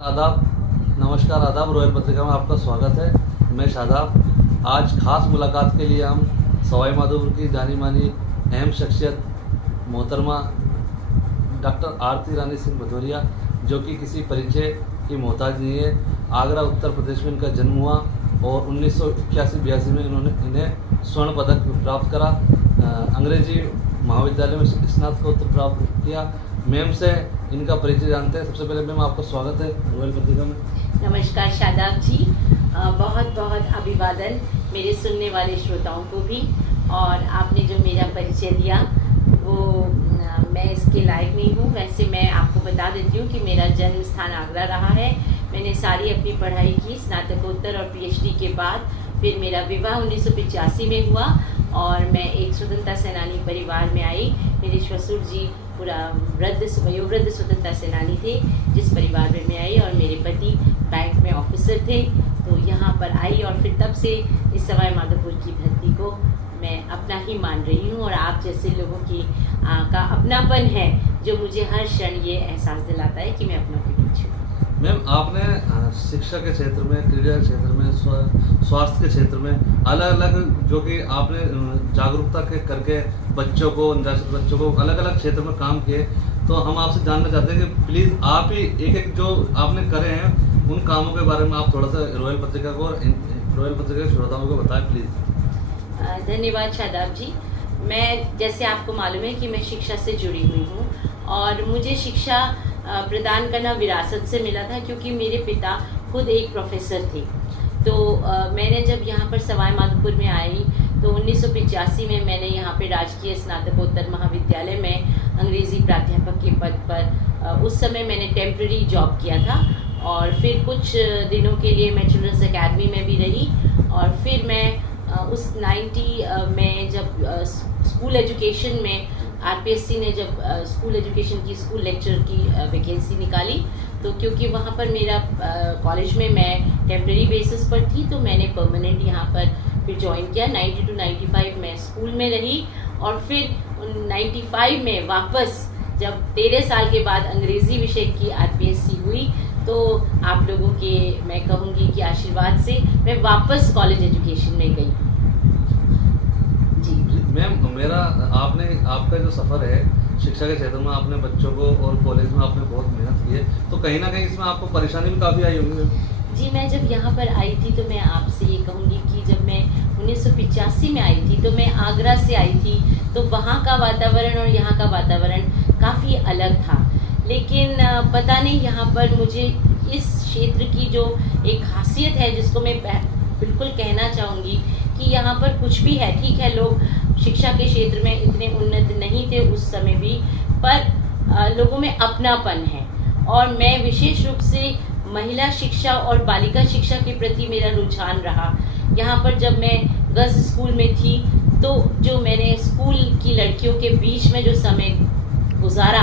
आदाब, नमस्कार, आदाब। रॉयल पत्रिका में आपका स्वागत है। मैं शादाब। आज खास मुलाकात के लिए हम सवाई माधोपुर की जानी मानी अहम शख्सियत मोहतरमा डॉक्टर आरती रानी सिंह भदौरिया, जो कि किसी परिचय की मोहताज नहीं है। आगरा उत्तर प्रदेश में इनका जन्म हुआ और 1981-82 में इन्हें स्वर्ण पदक प्राप्त करा। अंग्रेजी महाविद्यालय में स्नातकोत्तर प्राप्त किया। मैम से इनका परिचय जानते हैं। सबसे पहले मैम, आपका स्वागत है रॉयल पत्रिका में। नमस्कार शादाब जी, बहुत बहुत अभिवादन मेरे सुनने वाले श्रोताओं को भी। और आपने जो मेरा परिचय दिया वो मैं इसके लायक नहीं हूँ। वैसे मैं आपको बता देती हूँ कि मेरा जन्म स्थान आगरा रहा है। मैंने सारी अपनी पढ़ाई की स्नातकोत्तर और पीएचडी के बाद। फिर मेरा विवाह 1985 में हुआ और मैं एक स्वतंत्रता सेनानी परिवार में आई। मेरे ससुर जी पूरा वयोवृद्ध स्वतंत्रता सेनानी थे, जिस परिवार में मैं आई, और मेरे पति बैंक में ऑफिसर थे। तो यहाँ पर आई और फिर तब से इस सवाई माधोपुर की धरती को मैं अपना ही मान रही हूँ। और आप जैसे लोगों की का अपनापन है जो मुझे हर क्षण ये एहसास दिलाता है कि मैं अपनों के बीच हूँ। मैम, आपने शिक्षा के क्षेत्र में, क्रीड़ा के क्षेत्र में, स्वास्थ्य के क्षेत्र में अलग अलग जो कि आपने जागरूकता के करके बच्चों को, निराश्रित बच्चों को अलग अलग क्षेत्र में काम किए। तो हम आपसे जानना चाहते हैं कि प्लीज़ आप ही एक एक जो आपने करे हैं उन कामों के बारे में आप थोड़ा सा रॉयल पत्रिका को, रॉयल पत्रिका के श्रोताओं को बताएं प्लीज़। धन्यवाद शादाब जी। मैं, जैसे आपको मालूम है कि मैं शिक्षा से जुड़ी हुई हूँ और मुझे शिक्षा प्रदान करना विरासत से मिला था, क्योंकि मेरे पिता खुद एक प्रोफेसर थे। तो मैंने जब यहाँ पर सवाई माधोपुर में आई तो 1985 में मैंने यहाँ पे राजकीय स्नातकोत्तर महाविद्यालय में अंग्रेज़ी प्राध्यापक के पद पर उस समय मैंने टेम्प्रेरी जॉब किया था। और फिर कुछ दिनों के लिए मैं चिल्ड्रंस एकेडमी में भी रही। और फिर मैं उस 90 में जब स्कूल एजुकेशन में आरपीएससी ने जब स्कूल एजुकेशन की स्कूल लेक्चर की वैकेंसी निकाली, तो क्योंकि वहाँ पर मेरा कॉलेज में मैं टेम्प्रेरी बेसिस पर थी, तो मैंने परमानेंट यहाँ पर फिर ज्वाइन किया। 90 to 95 में स्कूल में रही और फिर 95 में वापस जब 13 साल के बाद अंग्रेज़ी विषय की आरपीएससी हुई, तो आप लोगों के, मैं कहूँगी कि आशीर्वाद से मैं वापस कॉलेज एजुकेशन में गई। मैम, मेरा आपका जो सफ़र है शिक्षा के क्षेत्र में, आपने बच्चों को और कॉलेज में आपने बहुत मेहनत की है, तो कहीं ना कहीं इसमें आपको परेशानी भी काफ़ी आई होगी। जी, मैं जब यहाँ पर आई थी तो मैं आपसे ये कहूँगी कि जब मैं 1985 में आई थी तो मैं आगरा से आई थी, तो वहाँ का वातावरण और यहाँ का वातावरण काफ़ी अलग था। लेकिन पता नहीं, यहाँ पर मुझे इस क्षेत्र की जो एक खासियत है जिसको मैं बिल्कुल कहना चाहूँगी कि यहाँ पर कुछ भी है, ठीक है, लोग शिक्षा के क्षेत्र में इतने उन्नत नहीं थे उस समय भी, पर लोगों में अपनापन है। और मैं विशेष रूप से महिला शिक्षा और बालिका शिक्षा के प्रति मेरा रुझान रहा। यहाँ पर जब मैं गर्ल्स स्कूल में थी तो जो मैंने स्कूल की लड़कियों के बीच में जो समय गुजारा,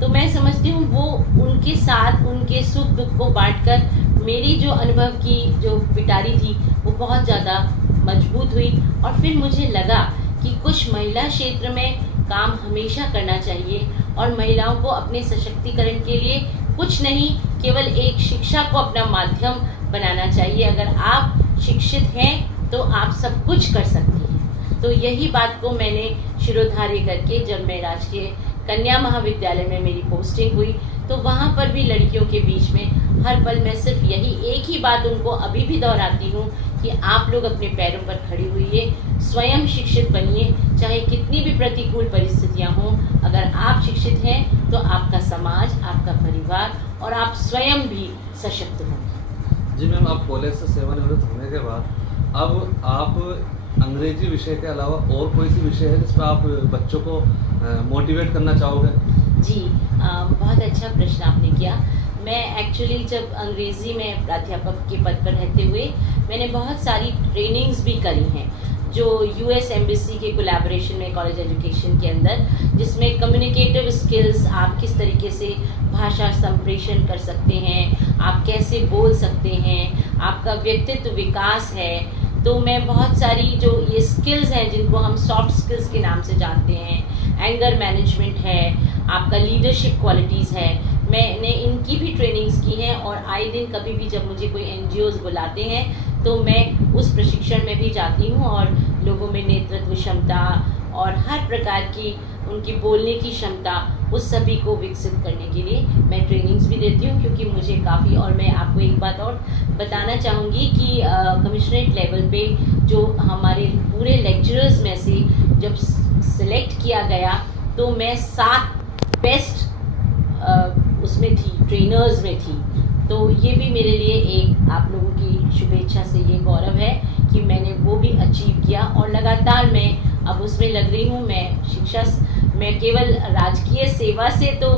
तो मैं समझती हूँ वो उनके साथ उनके सुख दुख को बांटकर मेरी जो अनुभव की जो पिटारी थी वो बहुत ज़्यादा मजबूत हुई। और फिर मुझे लगा कि कुछ महिला क्षेत्र में काम हमेशा करना चाहिए और महिलाओं को अपने सशक्तिकरण के लिए कुछ नहीं, केवल एक शिक्षा को अपना माध्यम बनाना चाहिए। अगर आप शिक्षित हैं तो आप सब कुछ कर सकती हैं। तो यही बात को मैंने शिरोधार्य करके जब मैं राजकीय कन्या महाविद्यालय में मेरी पोस्टिंग हुई, तो वहाँ पर भी लड़कियों के बीच में हर पल मैं सिर्फ यही एक ही बात उनको अभी भी दोहराती हूँ कि आप लोग अपने पैरों पर खड़ी हुई, स्वयं शिक्षित बनिए, चाहे कितनी भी प्रतिकूल परिस्थितियाँ हों। अगर आप शिक्षित हैं तो आपका समाज, आपका परिवार और आप स्वयं भी सशक्त होंगे। जी मैम, आप कॉलेज से सेवानिवृत्त होने के बाद अब आप अंग्रेजी विषय के अलावा और कोई सी विषय है जिस पर आप बच्चों को मोटिवेट करना चाहोगे? जी, बहुत अच्छा प्रश्न आपने किया। मैं एक्चुअली जब अंग्रेज़ी में प्राध्यापक के पद पर रहते हुए मैंने बहुत सारी ट्रेनिंग्स भी करी हैं, जो यूएस एम्बेसी के कोलैबोरेशन में कॉलेज एजुकेशन के अंदर, जिसमें कम्युनिकेटिव स्किल्स, आप किस तरीके से भाषा संप्रेषण कर सकते हैं, आप कैसे बोल सकते हैं, आपका व्यक्तित्व विकास है। तो मैं बहुत सारी जो ये स्किल्स हैं जिनको हम सॉफ्ट स्किल्स के नाम से जानते हैं, एंगर मैनेजमेंट है, आपका लीडरशिप क्वालिटीज़ है, मैंने इनकी भी ट्रेनिंग्स की हैं और आए दिन कभी भी जब मुझे कोई NGOs बुलाते हैं तो मैं उस प्रशिक्षण में भी जाती हूँ और लोगों में नेतृत्व क्षमता और हर प्रकार की उनकी बोलने की क्षमता उस सभी को विकसित करने के लिए मैं ट्रेनिंग्स भी देती हूँ, क्योंकि मुझे काफ़ी, और मैं आपको एक बात और बताना चाहूँगी कि कमिश्नरेट लेवल पे जो हमारे पूरे लेक्चरर्स में से जब सिलेक्ट किया गया तो मैं 7 बेस्ट उसमें थी, ट्रेनर्स में थी। तो ये भी मेरे लिए एक आप लोगों की शुभेच्छा से ये गौरव है कि मैंने वो भी अचीव किया और लगातार मैं अब उसमें लग रही हूँ। मैं केवल राजकीय सेवा से तो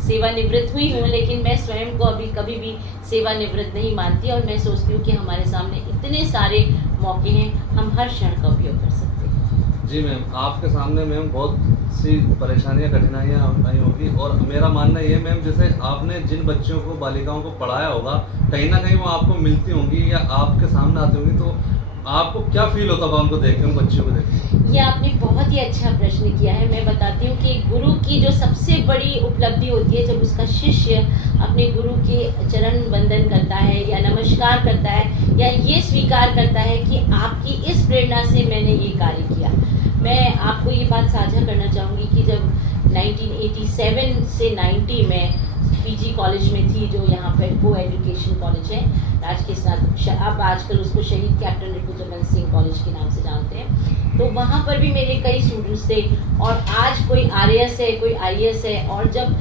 सेवानिवृत्त हुई हूँ, लेकिन मैं स्वयं को अभी कभी भी सेवानिवृत्त नहीं मानती और मैं सोचती हूँ कि हमारे सामने इतने सारे मौके हैं, हम हर क्षण का उपयोग कर सकते हैं। जी मैम, आपके सामने मैम बहुत सी परेशानियां कठिनाइयां आई होगी और मेरा मानना ये मैम, जैसे आपने जिन बच्चों को बालिकाओं को पढ़ाया होगा कहीं ना कहीं वो आपको मिलती होंगी या आपके सामने आती होंगी, तो आपको क्या फील होता होगा उनको देख के, उन बच्चों को देख के? ये आपने बहुत ही अच्छा प्रश्न किया है। मैं बताती हूँ कि गुरु की जो सबसे बड़ी उपलब्धि होती है जब उसका शिष्य अपने गुरु के चरण वंदन करता है या नमस्कार करता है या ये स्वीकार करता है कि आपकी इस प्रेरणा से मैंने ये कार्य किया। मैं आपको ये बात साझा करना चाहूँगी कि जब 1987 से 90 में PG कॉलेज में थी, जो यहाँ पर को एजुकेशन कॉलेज है, राजकीय स्नातक, अब आजकल उसको शहीद कैप्टन रिपुदमन सिंह कॉलेज के नाम से जानते हैं। तो वहाँ पर भी मेरे कई स्टूडेंट्स थे और आज कोई RAS है, कोई IAS है और जब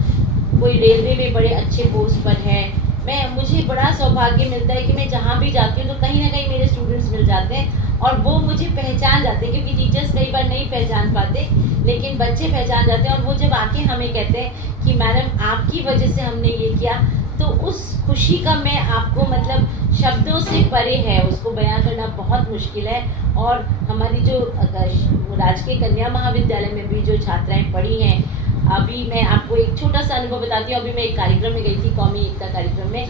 कोई रेलवे में बड़े अच्छे पोस्ट पर है, मुझे बड़ा सौभाग्य मिलता है कि मैं जहाँ भी जाती हूँ तो कहीं ना कहीं मेरे स्टूडेंट्स मिल जाते हैं और वो मुझे पहचान जाते हैं, क्योंकि टीचर्स कई बार नहीं पहचान पाते लेकिन बच्चे पहचान जाते हैं। और वो जब आके हमें कहते हैं कि मैडम आपकी वजह से हमने ये किया, तो उस खुशी का मैं आपको मतलब शब्दों से परे है, उसको बयां करना बहुत मुश्किल है। और हमारी जो राजकीय कन्या महाविद्यालय में भी जो छात्राएं पढ़ी हैं, अभी मैं आपको एक छोटा सा अनुभव बताती हूँ। अभी मैं एक कार्यक्रम में गई थी, कौमी एकता कार्यक्रम में,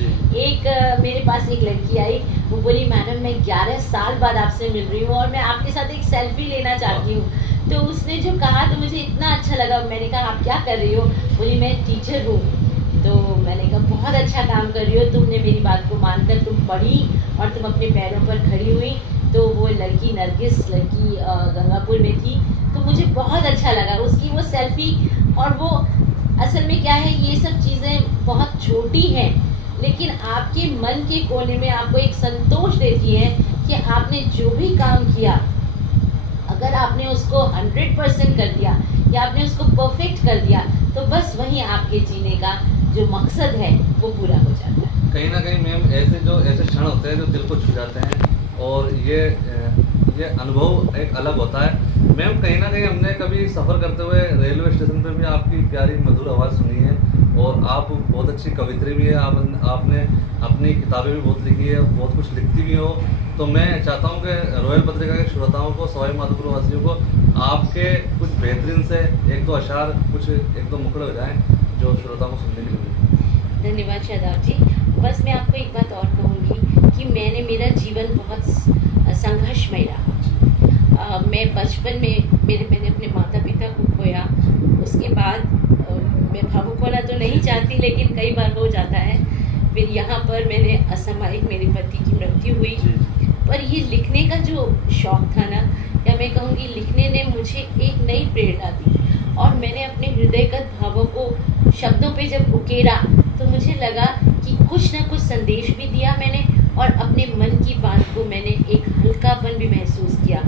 मेरे पास एक लड़की आई, वो बोली मैडम मैं 11 साल बाद आपसे मिल रही हूँ और मैं आपके साथ एक सेल्फी लेना चाहती हूँ। तो उसने जो कहा तो मुझे इतना अच्छा लगा। मैंने कहा आप क्या कर रही हो? बोली मैं टीचर हूँ। तो मैंने कहा बहुत अच्छा काम कर रही हो, तुमने मेरी बात को मानकर तुम पढ़ी और तुम अपने पैरों पर खड़ी हुई। तो वो लड़की नरगिस लड़की गंगापुर में थी, तो मुझे बहुत अच्छा लगा उसकी वो सेल्फी। और वो असल में क्या है, ये सब चीज़ें बहुत छोटी हैं लेकिन आपके मन के कोने में आपको एक संतोष देती है कि आपने जो भी काम किया, अगर आपने उसको 100% कर दिया या आपने उसको परफेक्ट कर दिया, तो बस वहीं आपके जीने का जो मकसद है वो पूरा हो जाता है। कहीं ना कहीं मैम ऐसे क्षण होते हैं जो दिल को छू जाते हैं और ये अनुभव एक अलग होता है। मैम कहीं ना कहीं हमने कभी सफ़र करते हुए रेलवे स्टेशन पर भी आपकी प्यारी मधुर आवाज़ सुनी है और आप बहुत अच्छी कवित्री भी है, आपने अपनी किताबें भी बहुत लिखी है, बहुत कुछ लिखती भी हो। तो मैं चाहता हूँ कि रॉयल पत्रिका के श्रोताओं को, सवाई माधोपुर वासियों को आपके कुछ बेहतरीन से एक दो अशार, कुछ एक दो मुखड़े हो जाएँ जो श्रोताओं को सुनने के लिए। धन्यवाद शादाब जी। बस मैं आपको एक बात और कहूँगी कि मेरा जीवन बहुत संघर्षमय रहा। मैं बचपन में मैंने अपने माता पिता को खोया। उसके बाद मैं भावुक होना तो नहीं चाहती लेकिन कई बार हो जाता है। फिर यहाँ पर मैंने असामयिक मेरे पति की मृत्यु हुई, पर ये लिखने का जो शौक़ था ना, या मैं कहूँगी लिखने ने मुझे एक नई प्रेरणा दी और मैंने अपने हृदयगत भावों को शब्दों पे जब उकेरा तो मुझे लगा कि कुछ ना कुछ संदेश भी दिया मैंने और अपने मन की बात को मैंने एक हल्कापन भी महसूस किया।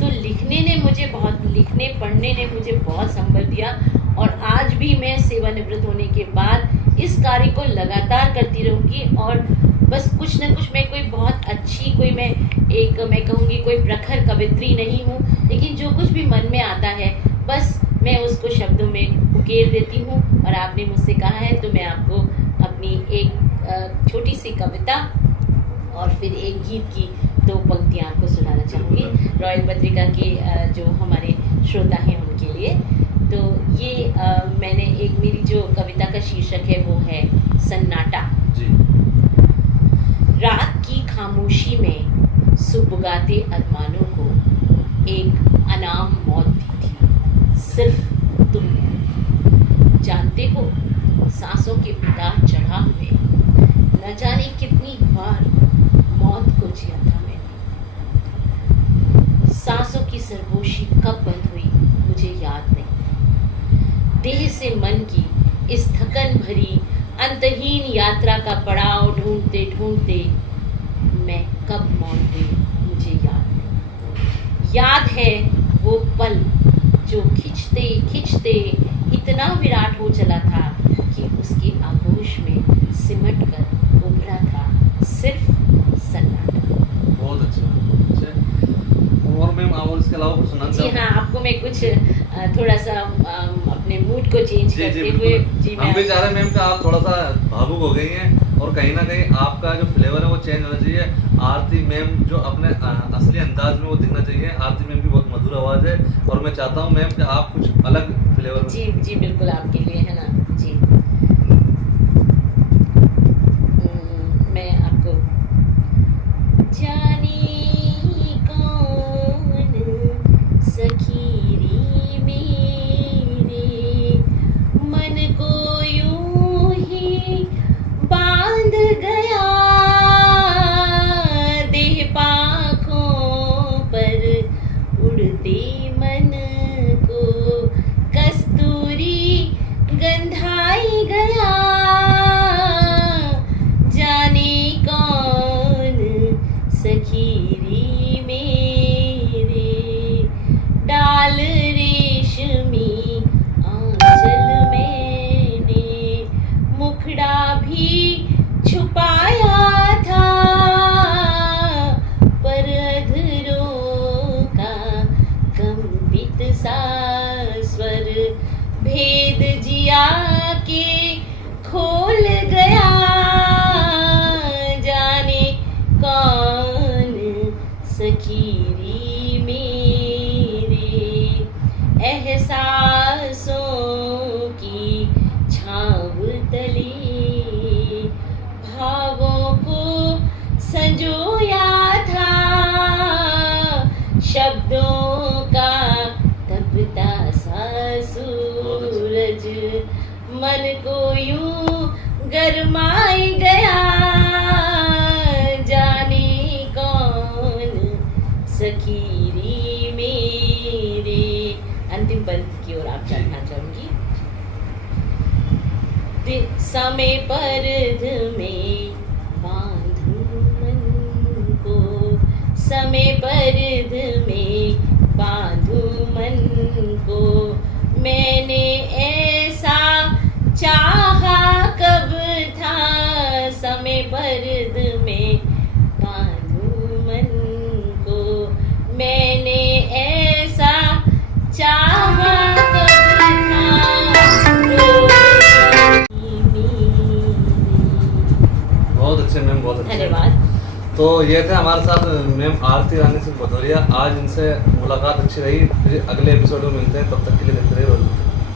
तो लिखने पढ़ने ने मुझे बहुत संबल दिया और आज भी मैं सेवानिवृत्त होने के बाद इस कार्य को लगातार करती रहूँगी। और बस कुछ ना कुछ, मैं कोई बहुत अच्छी मैं कहूँगी कोई प्रखर कवित्री नहीं हूँ, लेकिन जो कुछ भी मन में आता है बस मैं उसको शब्दों में उकेर देती हूँ। और आपने मुझसे कहा है तो मैं आपको अपनी एक छोटी सी कविता और फिर एक गीत की 2 पंक्तियाँ आपको सुनाना चाहूँगी रॉयल पत्रिका के जो हमारे श्रोता हैं उनके लिए। तो ये मैंने मेरी जो कविता का शीर्षक है वो है सन्नाटा। रात की खामोशी में सुबगाते अरमानों को एक अनाम मौत दी थी सिर्फ तुमने। जानते हो सांसों के पिता चढ़ा हुए, न जाने कितनी बार मौत को जिया था मैंने। सांसों की सरगोशी कब बंद हुई मुझे याद नहीं। देह से मन की इस थकन भरी अंतहीन यात्रा का पड़ाव ढूंढते ढूंढते मैं कब मौन हुई मुझे याद नहीं। याद है वो पल जो खिंचते खिंचते इतना विराट हो चला था कि उसकी आगोश में सिमट कर उभरा था सिर्फ सन्नाटा। बहुत अच्छे बहुत अच्छे। और मैम आप और इसके अलावा कुछ सुनाना जी चाहोगे? हाँ, आपको मैं कुछ थोड़ा सा अपने मूड को चेंज जी करते जी हुए बिल्कुल। हम भी चाह रहे हैं मैम कि आप थोड़ा सा भावुक हो गई हैं और कहीं ना कहीं आपका जो फ्लेवर है वो चेंज होना चाहिए। आरती मैम जो अपने असली अंदाज में वो दिखना चाहिए। आरती मैम की बहुत मधुर आवाज़ है और मैं चाहता हूँ मैम कि आप कुछ अलग फ्लेवर में जी जी बिल्कुल आपके लिए है ना जी। मैं आपको जानी कौन सखीरी मेरे मन को यूं ही बांध गया, देह पाखों पर उड़ते मन को कस्तूरी गंधाई गया। जाने कौन सखीरी मेरे डाल रेशमी आंचल मैंने मुखड़ा भी छुपाया था, पर अधरों का कंपित सा स्वर भेद जिया के खोल गया। जाने कौन सखीरी मेरे एहसासों की छाव तले भावों को संजोया था, शब्दों का तपता सा सूरज मन को यूं गरमाई गया। जाने कौन सखीरी मेरे। अंतिम पंक्ति की ओर आप जानना चाहूंगी। समय पर्द में बांधू मन को, समय पर्द में बांधू मन को, मैंने ऐसा चाहा कब था। समय पर्द में बांधू मन को, मैंने ऐसा चाहा कब था। बहुत अच्छे मैम बहुत अच्छे। धन्यवाद। तो ये थे हमारे साथ मैम आरती रानी सिंह भदौरिया। आज इनसे मुलाकात अच्छी रही। फिर अगले एपिसोड में मिलते हैं, तब तक के लिए देखते रहिए।